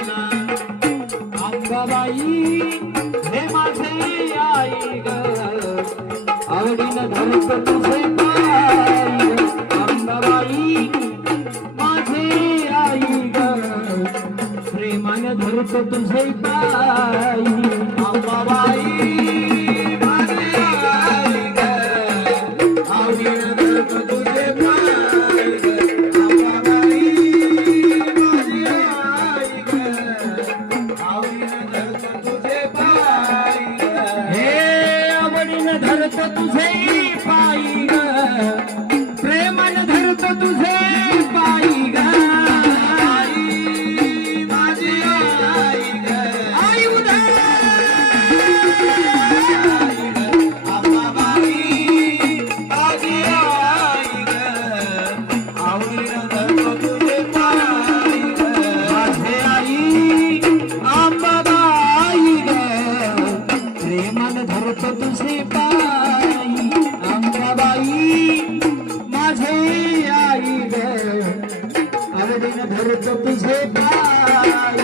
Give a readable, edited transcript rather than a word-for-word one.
तुझे पाई अंबाबाई माझी आई ग आवडीन धरत तुझे पाई अंबाबाई माझी आई ग आवडीन धरत तुझे पाई हे आवडीन धरत तुझे पाई ग प्रेमान धरत तुझे पाई ग तुझे पाई अंबाबाई माझे आई ग आवडीन धरत तुझे पाई